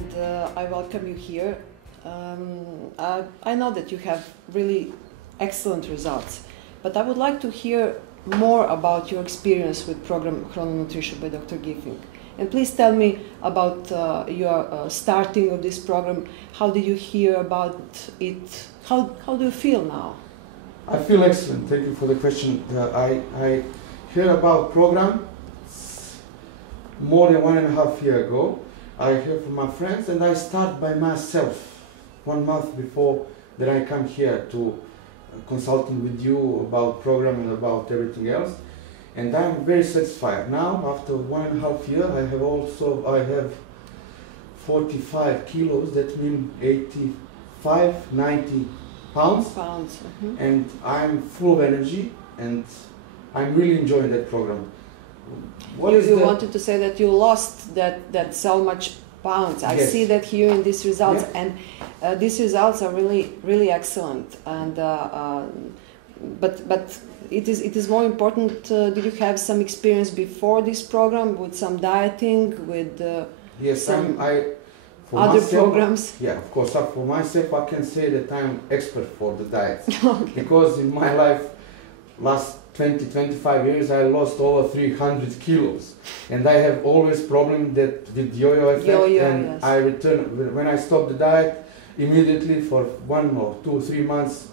and I welcome you here. I know that you have really excellent results, but I would like to hear more about your experience with program Chrononutrition by Dr. Gifing. And please tell me about your starting of this program. How did you hear about it? How do you feel now? I feel excellent. Thank you for the question. I heard about program more than 1.5 years ago. I heard from my friends, and I start by myself 1 month before that I come here to consulting with you about program and about everything else. And I'm very satisfied. Now, after 1.5 years, I have 45 kilos. That means 85, 90 pounds. And I'm full of energy, and I'm really enjoying that program. You wanted to say that you lost that so much pounds. I see that here in these results, and these results are really excellent. And but it is more important. Did you have some experience before this program with some dieting, with some other programs? Yeah, of course. For myself, I can say that I'm expert for the diet. Okay. Because in my life, last 20-25 years, I lost over 300 kilos, and I have always problem with yo-yo effect. And I return when I stop the diet immediately for 1 or 2 or 3 months.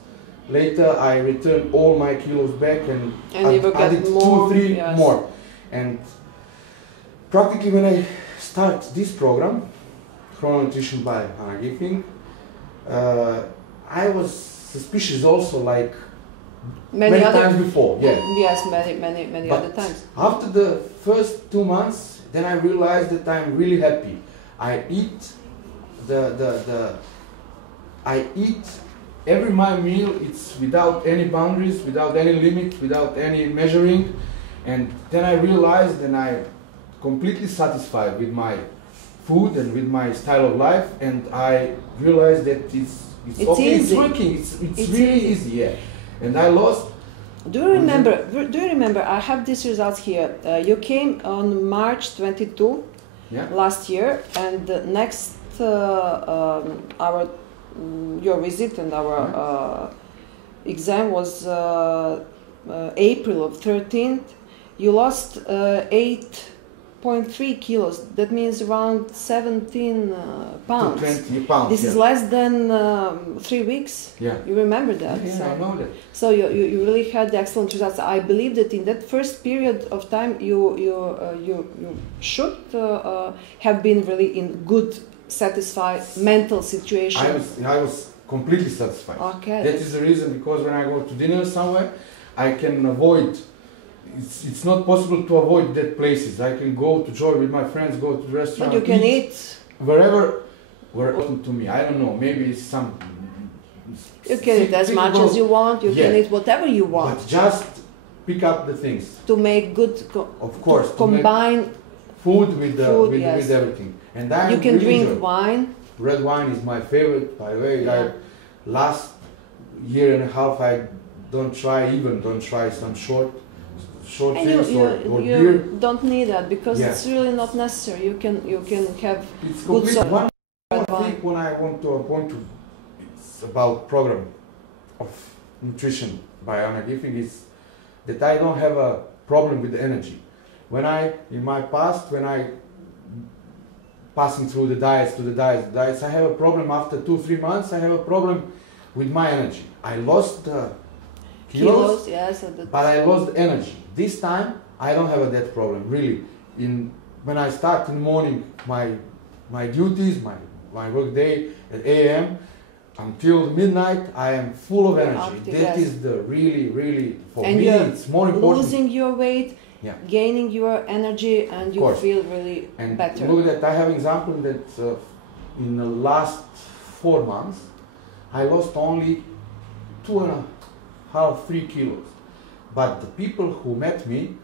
Later, I return all my kilos back and added 2 or 3 more. And practically, when I start this program, Chrononutrition by Gifing, I was suspicious also, like many times before. Yeah. Yes, many other times. After the first 2 months, then I realized that I'm really happy. I eat I eat every my meal. It's without any boundaries, without any limit, without any measuring, and then I realized that I'm completely satisfied with my food and with my style of life, and I realized that it's okay, easy. It's working, it's really easy, yeah. And I lost. Do you remember? I have these results here. You came on March 22 last year, and the next your visit and our exam was April of 13th. You lost 8.3 kilos. That means around 17 pounds. 20 pounds. This is less than 3 weeks. Yeah. You remember that? Yeah, I know that. So you really had excellent results. I believe that in that first period of time, you should have been really in good, satisfied mental situation. I was completely satisfied. Okay. That is the reason, because when I go to dinner somewhere, I can avoid. It's not possible to avoid that places. I can go to enjoy with my friends, go to the restaurant. But you can eat wherever to me. I don't know. Maybe some. You can eat as much as you want. You can eat whatever you want. But just pick up the things. To make good. Of course. Combine food with everything. And you can drink wine. Red wine is my favorite, by the way. Last 1.5 years I don't try some short things or beer. You don't need that, because it's really not necessary. You can have good soda. One thing when I want to it's about program of nutrition by Gifing is that I don't have a problem with the energy. In my past, when I passing through the diets, I have a problem after 2-3 months. I have a problem with my energy. I lost the kilos, but I lost the energy. This time, I don't have that problem, really. When I start in the morning, my duties, my work day at 8 a.m. until midnight, I am full of energy. That is the really, for me, it's more important. Losing your weight, gaining your energy, and you feel really better. And look at that, I have an example that in the last 4 months, I lost only 2.5-3 kilos. But the people who met me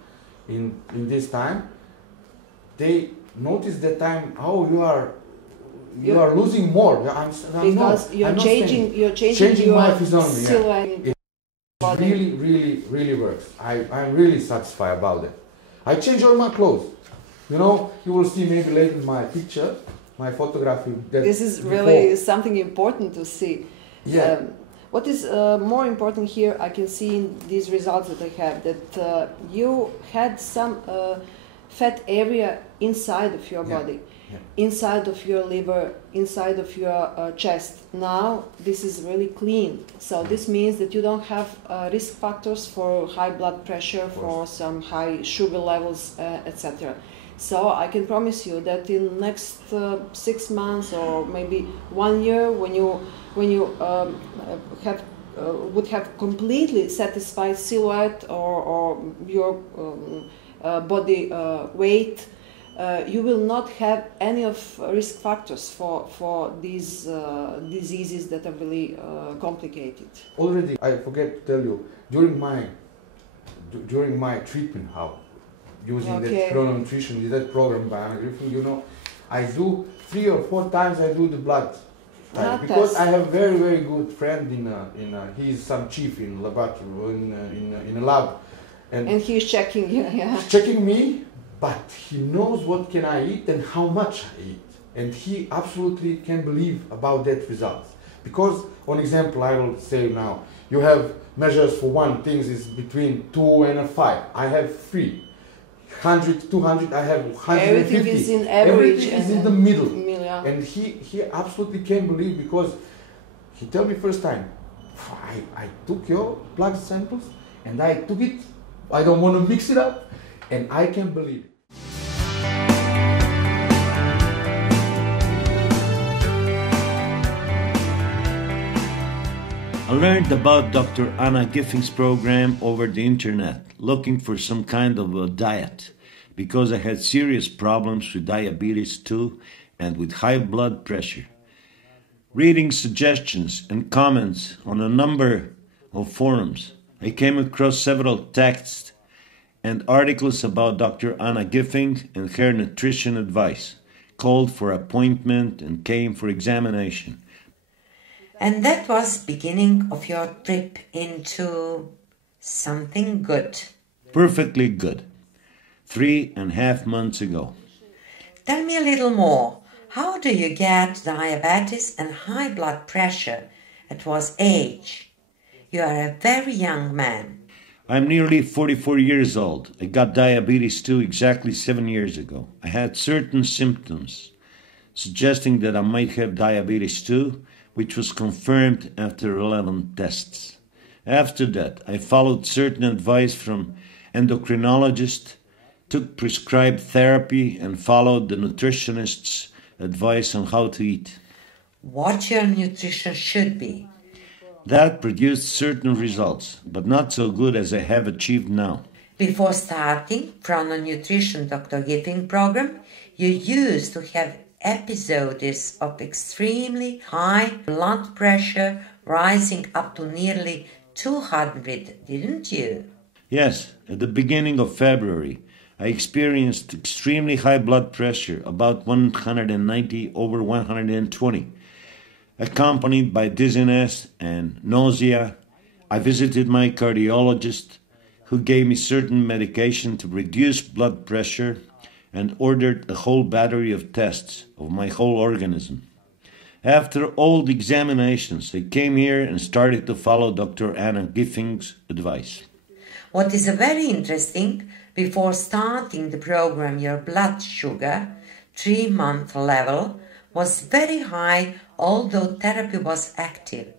in this time, they noticed that you are losing more. Because you're changing my physiognomy. It really works. I'm really satisfied about it. I change all my clothes. You know, you will see maybe later in my picture. my photography. That this is before. really something important to see. Yeah. What is more important here, I can see in these results that I have, that you had some fat area inside of your body, inside of your liver, inside of your chest. Now this is really clean. So this means that you don't have risk factors for high blood pressure, for some high sugar levels, etc. So I can promise you that in next 6 months or maybe 1 year, when you would have completely satisfied silhouette or your body weight, you will not have any of risk factors for these diseases that are really complicated. Already, I forget to tell you, during my treatment, how using that Chrononutrition, that program by Anna Gifing, you know, I do 3 or 4 times I do the blood. Because I have a very, very good friend he's some chief in laboratory, in a lab. And he's checking you, He's checking me, but he knows what can I eat and how much I eat. And he absolutely can believe about that results. Because, on example, I will say now, you have measures for one thing is between 2 and 5. I have 3. 100, 200, I have 150. Everything is in average. Everything is in the middle. Yeah. And he absolutely can't believe, because he told me first time, I took your blood samples and I took it. I don't want to mix it up. And I can't believe it. I learned about Dr. Anna Gifing's program over the internet, looking for some kind of a diet, because I had serious problems with diabetes too and with high blood pressure. Reading suggestions and comments on a number of forums, I came across several texts and articles about Dr. Anna Gifing and her nutrition advice, called for appointment and came for examination. And that was beginning of your trip into something good. Perfectly good. 3.5 months ago. Tell me a little more. How do you get diabetes and high blood pressure at what age? You are a very young man. I'm nearly 44 years old. I got diabetes too exactly 7 years ago. I had certain symptoms suggesting that I might have diabetes too, which was confirmed after 11 tests. After that, I followed certain advice from endocrinologist, took prescribed therapy, and followed the nutritionist's advice on how to eat. What your nutrition should be. That produced certain results, but not so good as I have achieved now. Before starting Chrononutrition Dr. Gifing program, you used to have episodes of extremely high blood pressure rising up to nearly 200, didn't you? Yes, at the beginning of February, I experienced extremely high blood pressure, about 190/120, accompanied by dizziness and nausea. I visited my cardiologist, who gave me certain medication to reduce blood pressure and ordered a whole battery of tests of my whole organism. After all the examinations, I came here and started to follow Dr. Anna Gifing's advice. What is very interesting, before starting the program, your blood sugar, 3-month level, was very high, although therapy was active.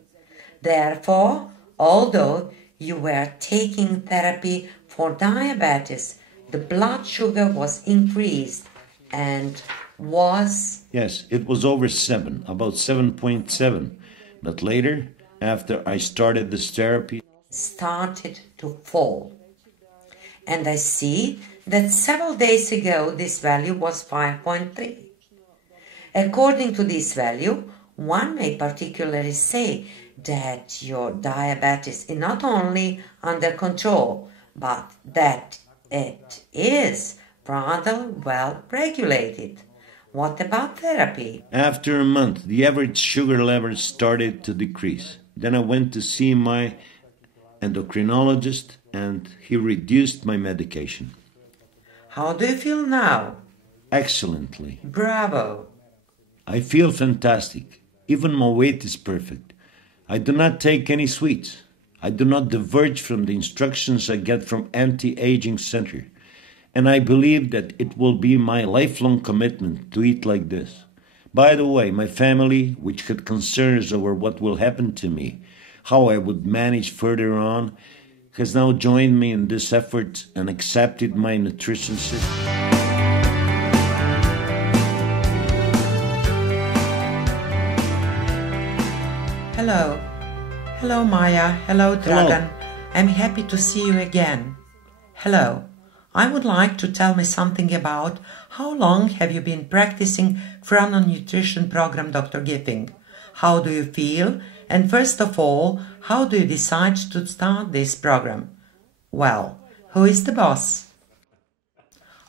Therefore, although you were taking therapy for diabetes, the blood sugar was increased and was... Yes, it was over 7, about 7.7. But later, after I started this therapy, started to fall. And I see that several days ago this value was 5.3. According to this value, one may particularly say that your diabetes is not only under control, but that it is rather well regulated. What about therapy? After a month, the average sugar level started to decrease. Then I went to see my endocrinologist and he reduced my medication. How do you feel now? Excellently. Bravo. I feel fantastic. Even my weight is perfect. I do not take any sweets. I do not diverge from the instructions I get from Anti-Aging Center. And I believe that it will be my lifelong commitment to eat like this. By the way, my family, which had concerns over what will happen to me, how I would manage further on, has now joined me in this effort and accepted my nutrition system. Hello. Hello, Maya. Hello, Dragan. I'm happy to see you again. Hello. I would like to tell me something about how long have you been practicing Chrononutrition program, Dr. Gifing? How do you feel? And first of all, how do you decide to start this program? Well, who is the boss?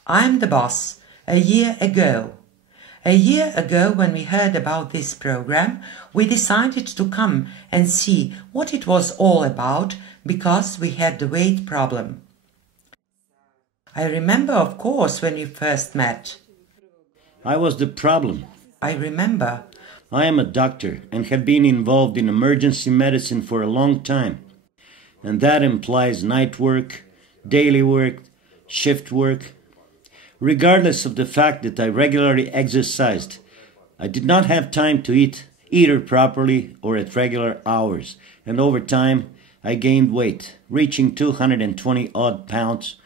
I'm the boss. A year ago, when we heard about this program, we decided to come and see what it was all about because we had the weight problem. I remember, of course, when we first met. I was the problem. I remember. I am a doctor and have been involved in emergency medicine for a long time. And that implies night work, daily work, shift work. Regardless of the fact that I regularly exercised, I did not have time to eat either properly or at regular hours. And over time, I gained weight, reaching 220 odd pounds,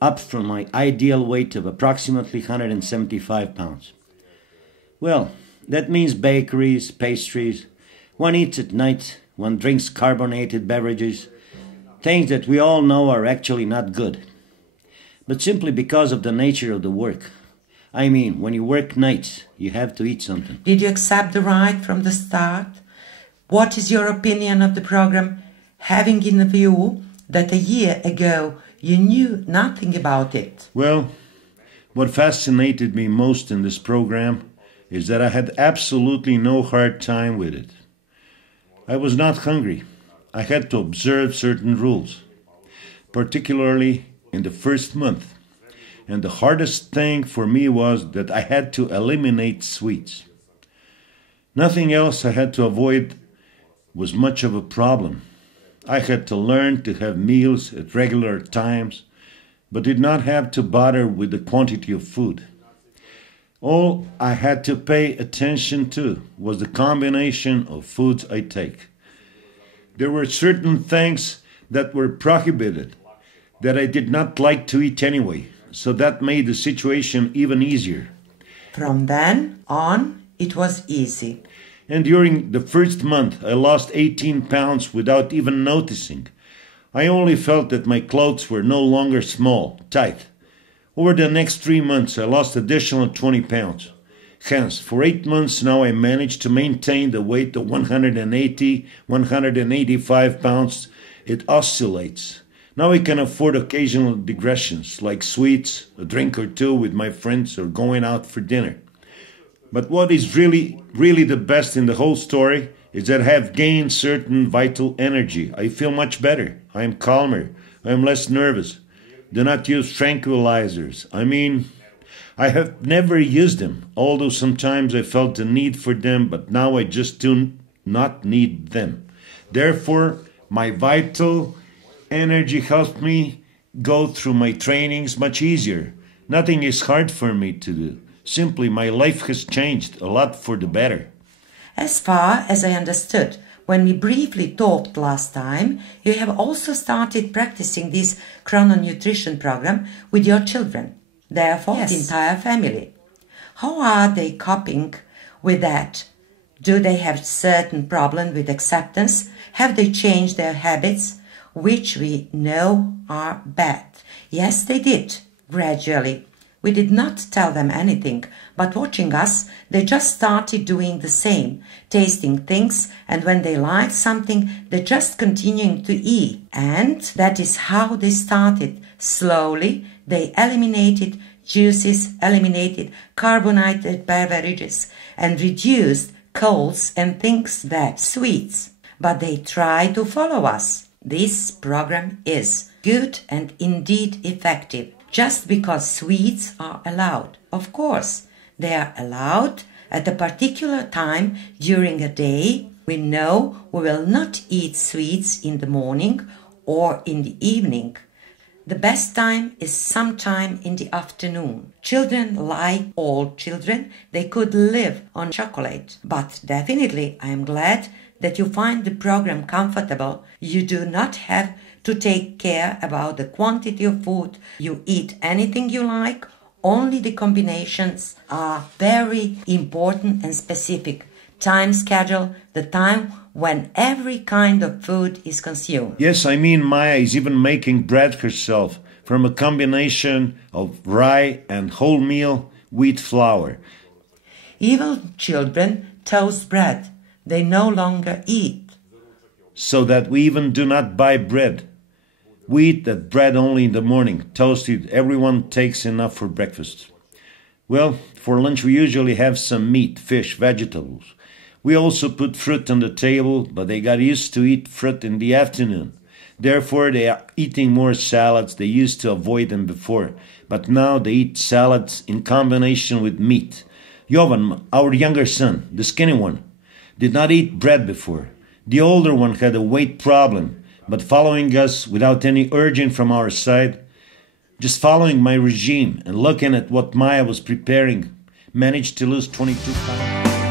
up from my ideal weight of approximately 175 pounds. Well, that means bakeries, pastries, one eats at night, one drinks carbonated beverages, things that we all know are actually not good. But simply because of the nature of the work. I mean, when you work nights, you have to eat something. Did you accept the right from the start? What is your opinion of the program, having in view that a year ago you knew nothing about it? Well, what fascinated me most in this program is that I had absolutely no hard time with it. I was not hungry. I had to observe certain rules, particularly in the first month. And the hardest thing for me was that I had to eliminate sweets. Nothing else I had to avoid was much of a problem. I had to learn to have meals at regular times, but did not have to bother with the quantity of food. All I had to pay attention to was the combination of foods I take. There were certain things that were prohibited that I did not like to eat anyway, so that made the situation even easier. From then on, it was easy. And during the first month, I lost 18 pounds without even noticing. I only felt that my clothes were no longer small, tight. Over the next 3 months, I lost additional 20 pounds. Hence, for 8 months now, I managed to maintain the weight of 180, 185 pounds. It oscillates. Now I can afford occasional digressions, like sweets, a drink or two with my friends, or going out for dinner. But what is really the best in the whole story is that I have gained certain vital energy. I feel much better. I am calmer. I am less nervous. Do not use tranquilizers. I have never used them, although sometimes I felt the need for them, but now I just do not need them. Therefore, my vital energy helps me go through my trainings much easier. Nothing is hard for me to do. Simply, my life has changed a lot for the better. As far as I understood, when we briefly talked last time, you have also started practicing this chrononutrition program with your children, therefore the entire family. How are they coping with that? Do they have certain problem with acceptance? Have they changed their habits, which we know are bad? Yes, they did, gradually. We did not tell them anything, but watching us, they just started doing the same, tasting things, and when they liked something, they just continuing to eat. And that is how they started. Slowly, they eliminated juices, eliminated carbonated beverages, and reduced coals and things that sweets. But they try to follow us. This program is good and indeed effective. Just because sweets are allowed. Of course, they are allowed At a particular time during a day, we know we will not eat sweets in the morning or in the evening. The best time is sometime in the afternoon. Children, like all children, they could live on chocolate. But definitely, I am glad that you find the program comfortable. You do not have to take care about the quantity of food. You eat anything you like. Only the combinations are very important and specific. Time schedule, the time when every kind of food is consumed. Yes, I mean Maya is even making bread herself from a combination of rye and wholemeal wheat flour. Even children toast bread. They no longer eat. So that we even do not buy bread. We eat that bread only in the morning, toasted. Everyone takes enough for breakfast. Well, for lunch we usually have some meat, fish, vegetables. We also put fruit on the table, but they got used to eat fruit in the afternoon. Therefore, they are eating more salads. They used to avoid them before, but now they eat salads in combination with meat. Jovan, our younger son, the skinny one, did not eat bread before. The older one had a weight problem, but following us without any urging from our side, just following my regime and looking at what Maya was preparing, managed to lose 22 pounds.